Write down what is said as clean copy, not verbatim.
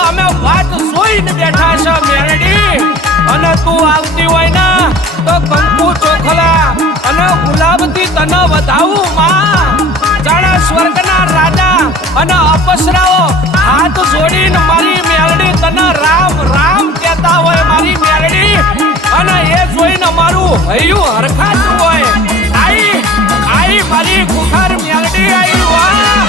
અમે વાત જોઈને બેઠા છે મેરડી અને તું આવતી હોય ને તો કંકુ ચોખલા અને ગુલાબથી તને વધાવું માં જાણે સ્વર્ગના રાજા અને અપસરાઓ હાથ જોડીને મારી મેરડી તને રામ રામ કહેતા હોય મારી મેરડી અને એ જોઈને મારું હૈયું હરખાતું હોય આઈ મારી કુખાર મેરડી આઈ વાહ